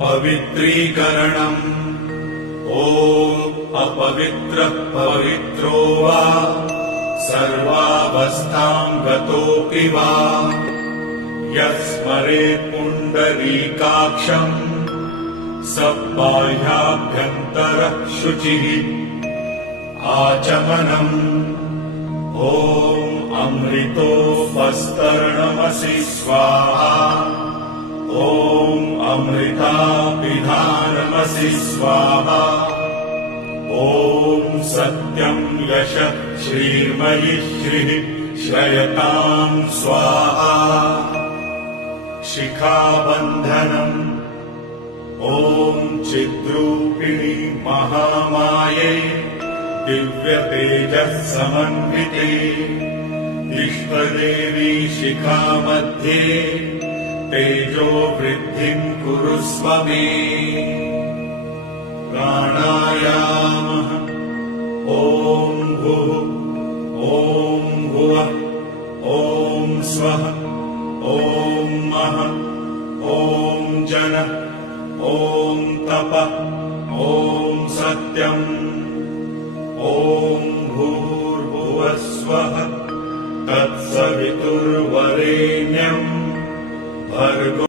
पवित्रीकरणम्। ॐ अपवित्रः पवित्रो वा सर्वावस्थां गतोऽपि वा यः स्मरेत् पुण्डरीकाक्षम् स बाह्याभ्यन्तरः शुचिः। आचमनम्। ॐ अमृतोपस्तरणमसि स्वाहा। ॐ अमृतापिधानमसि स्वाहा। ॐ सत्यं यशः श्रीर्मयि श्रीः श्रयतां स्वाहा। शिखाबन्धनम्। ॐ चिद्रूपिणि महामाये दिव्यतेजः समन्विते इष्टदेवी शिखा मध्ये तेजो वृद्धिं कुरुस्व मे। प्राणायामः। ॐ भुः ॐ भुवः ॐ स्वः ॐ महः ॐ जनः ॐ तपः ॐ सत्यम्। ॐ भूर्भुवस्वः तत्सवितुर्वरेण्यम् भर्गो